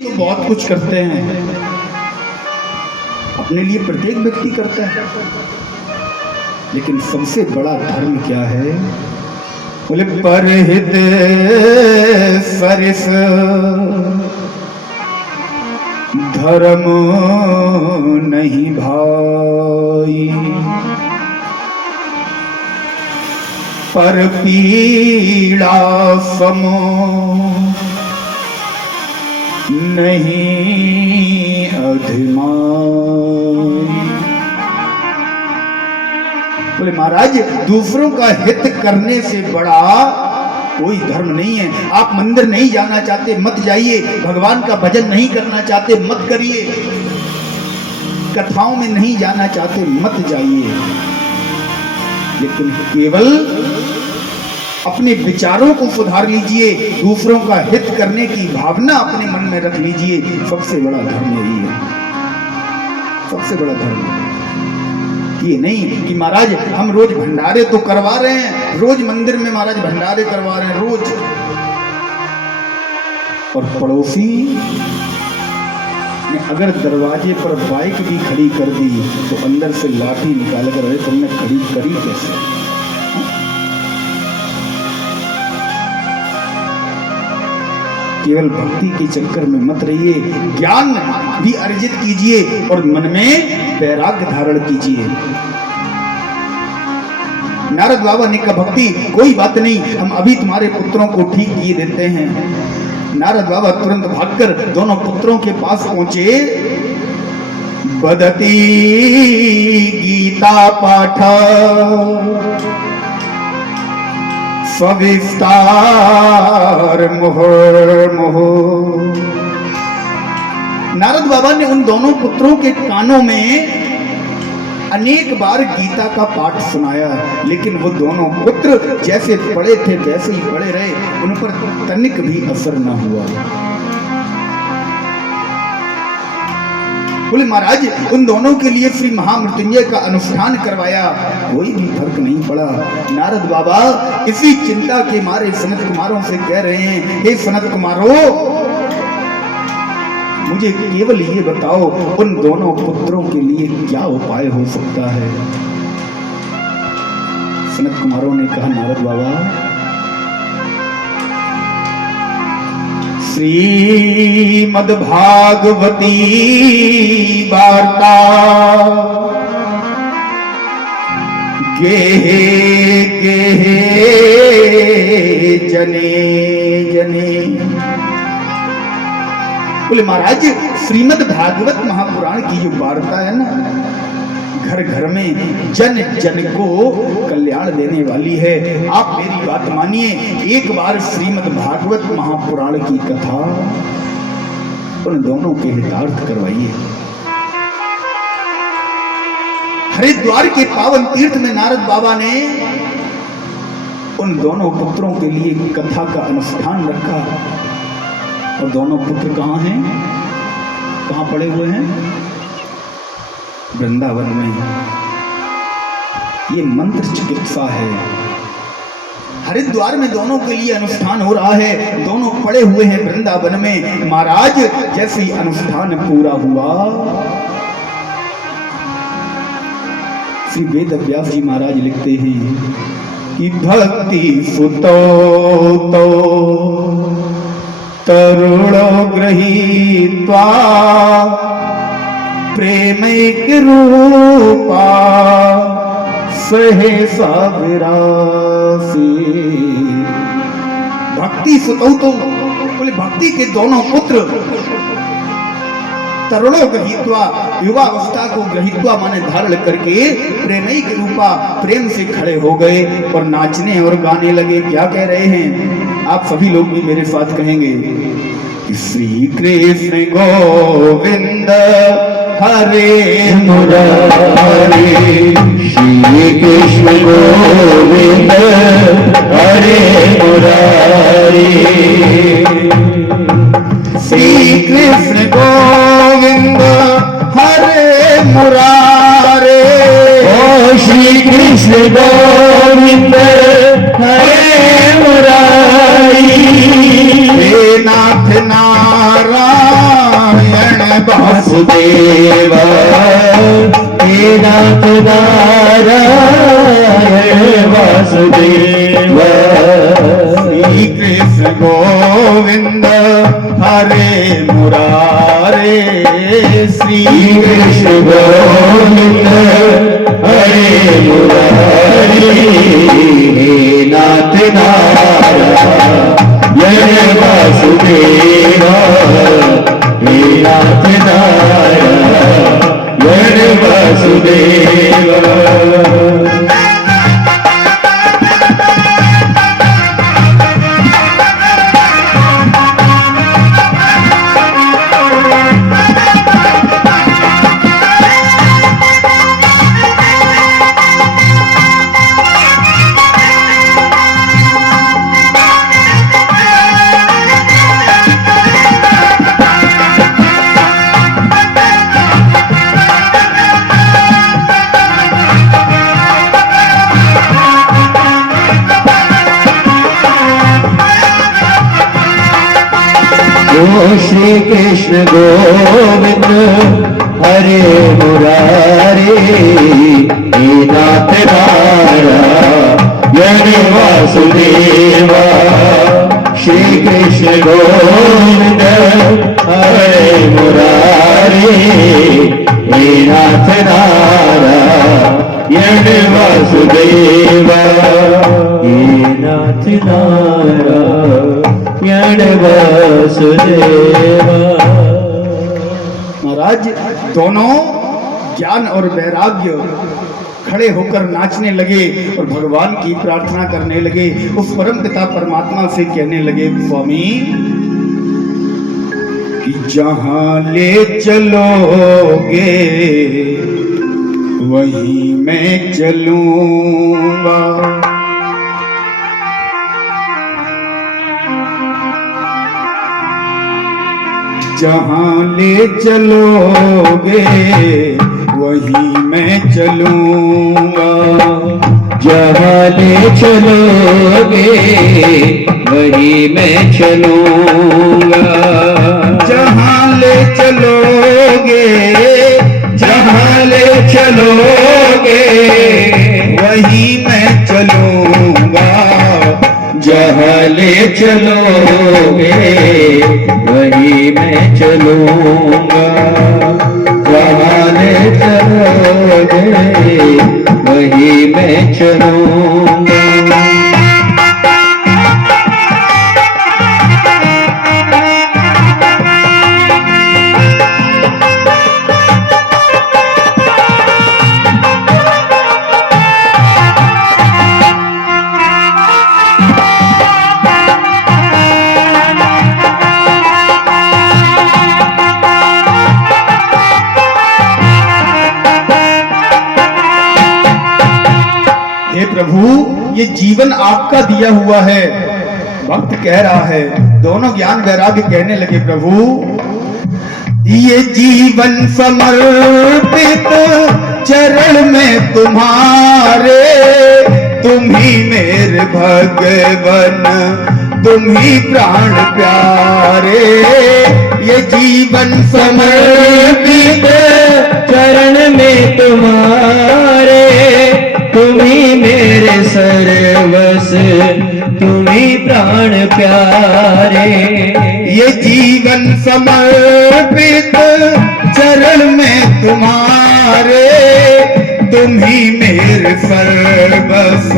तो बहुत कुछ करते हैं, अपने लिए प्रत्येक व्यक्ति करता है, लेकिन सबसे बड़ा धर्म क्या है? बोले परहित सरिस धर्म नहीं भाई, पर पीड़ा समो नहीं अधिमाई। बोले महाराज, दूसरों का हित करने से बड़ा कोई धर्म नहीं है। आप मंदिर नहीं जाना चाहते, मत जाइए। भगवान का भजन नहीं करना चाहते, मत करिए। कथाओं में नहीं जाना चाहते, मत जाइए। लेकिन केवल अपने विचारों को सुधार लीजिए, दूसरों का हित करने की भावना अपने मन में रख लीजिए। सबसे बड़ा धर्म यही है, सबसे बड़ा धर्म। ये नहीं कि महाराज हम रोज भंडारे तो करवा रहे हैं, रोज मंदिर में महाराज भंडारे करवा रहे हैं रोज, और पड़ोसी ने अगर दरवाजे पर बाइक भी खड़ी कर दी तो अंदर से लाठी निकाल कर, तुमने खड़ी करी कैसे? केवल भक्ति के चक्कर में मत रहिए, ज्ञान भी अर्जित कीजिए और मन में वैराग्य धारण कीजिए। नारद बाबा ने कहा भक्ति कोई बात नहीं, हम अभी तुम्हारे पुत्रों को ठीक किए देते हैं। नारद बाबा तुरंत भागकर दोनों पुत्रों के पास पहुंचे। बदती गीता पाठ सविस्तार मुहुर्मुहुः। नारद बाबा ने उन दोनों पुत्रों के कानों में अनेक बार गीता का पाठ सुनाया, लेकिन वो दोनों पुत्र जैसे पढ़े थे वैसे ही पढ़े रहे, उन पर तनिक भी असर न हुआ। बोले महाराज उन दोनों के लिए श्री महामृत्युंजय का अनुष्ठान करवाया, कोई भी फर्क नहीं पड़ा। नारद बाबा इसी चिंता के मारे सनत कुमारों से कह रहे हैं, हे सनत कुमारों, मुझे केवल ये बताओ उन दोनों पुत्रों के लिए क्या उपाय हो सकता है? सनत कुमारों ने कहा नारद बाबा, श्रीमद् भागवती वार्ता गेहे गेहे जने जने। बोले महाराज श्रीमद् भागवत महापुराण की जो वार्ता है ना, घर घर में जन जन को कल्याण देने वाली है। आप मेरी बात मानिए, एक बार श्रीमद् भागवत महापुराण की कथा उन दोनों के हितार्थ करवाइए। हरिद्वार के पावन तीर्थ में नारद बाबा ने उन दोनों पुत्रों के लिए कथा का अनुष्ठान रखा। और दोनों पुत्र कहाँ हैं? कहाँ पड़े हुए हैं? वृंदावन में। ये मंत्र चिकित्सा है। हरिद्वार में दोनों के लिए अनुष्ठान हो रहा है, दोनों पड़े हुए हैं वृंदावन में। महाराज जैसे ही अनुष्ठान पूरा हुआ, श्री वेद व्यास जी महाराज लिखते हैं कि भक्ति सुतो तो तरुणो गृहीत्वा प्रेमैक रूपा सहसा विरासी। भक्ति सुतौ तो बोले भक्ति के दोनों पुत्र तरुणों गृहीत्वा, युवावस्था को गृहीत्वा माने धारण करके प्रेमैक रूपा प्रेम से खड़े हो गए और नाचने और गाने लगे। क्या कह रहे हैं? आप सभी लोग भी मेरे साथ कहेंगे कि श्री कृष्ण गोविंद हरे मुरारी, श्री कृष्ण गोविंद हरे मुरारी, श्री कृष्ण गोविंद हरे मुरारे। ओ श्री कृष्ण गोविंद हरे मुरारी, हे नाथ नारायण वासुदेवा हे नाथ नारायण वासुदेवा श्री कृष्ण गोविंद हरे मुरारे श्री कृष्ण गोविंद हरे मुरारी हे नाथ नारायण वासुदेवा हे नाथ नारायण वासुदेवा श्री कृष्ण गोविंद हरे मुरारी हे नाथ नारायण वासुदेवा श्री कृष्ण गोविंद हरे मुरारी हे नाथ नारायण वासुदेवा हे नाथ नारायण वासुदेवा। महाराज दोनों ज्ञान और वैराग्य खड़े होकर नाचने लगे और भगवान की प्रार्थना करने लगे। उस परम पिता परमात्मा से कहने लगे, स्वामी कि जहां ले चलोगे वहीं मैं चलूंगा। जहां ले चलोगे वहीं मैं चलूंगा। जहाँ ले चलोगे वहीं मैं चलूंगा। जहां ले चलोगे, जहां ले चलोगे वहीं मैं चलूंगा। जहाँ ले चलोगे वहीं मैं चलूंगा। जहाँ ले चलोगे वहीं मैं चलूंगा। हे प्रभु, ये जीवन आपका दिया हुआ है। भक्त कह रहा है, दोनों ज्ञान वैराग्य कहने लगे, प्रभु ये जीवन समर्पित चरण में तुम्हारे, तुम ही मेरे भगवन, तुम ही प्राण प्यारे। ये जीवन समर्पित चरण में तुम्हारे, तुम ही मेरे सर्वस, तुम ही प्राण प्यारे। ये जीवन समर्पित चरण में तुम्हारे, तुम ही मेरे सर्वस,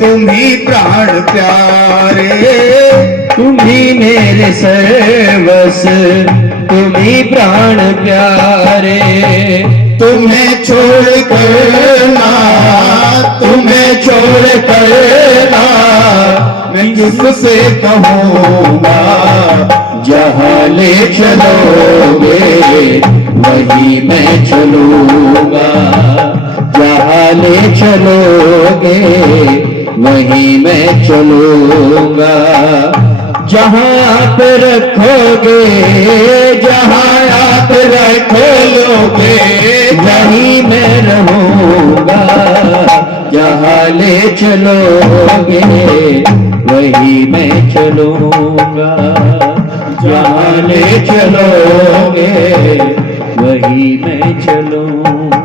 तुम ही प्राण प्यारे। तुम ही मेरे सर्वस, तुम ही प्राण प्यारे। तुम्हें छोड़ करना, तुम्हें छोड़ करना मैं किससे कहूँगा। जहाँ ले चलोगे वहीं मैं चलूंगा। जहाँ ले चलोगे वहीं मैं चलूंगा। जहाँ आप रखोगे, जहाँ आप रखोगे वहीं मैं रहूंगा। जहाँ ले चलोगे वहीं मैं चलूंगा। जहाँ ले चलोगे वही मैं चलूंगा।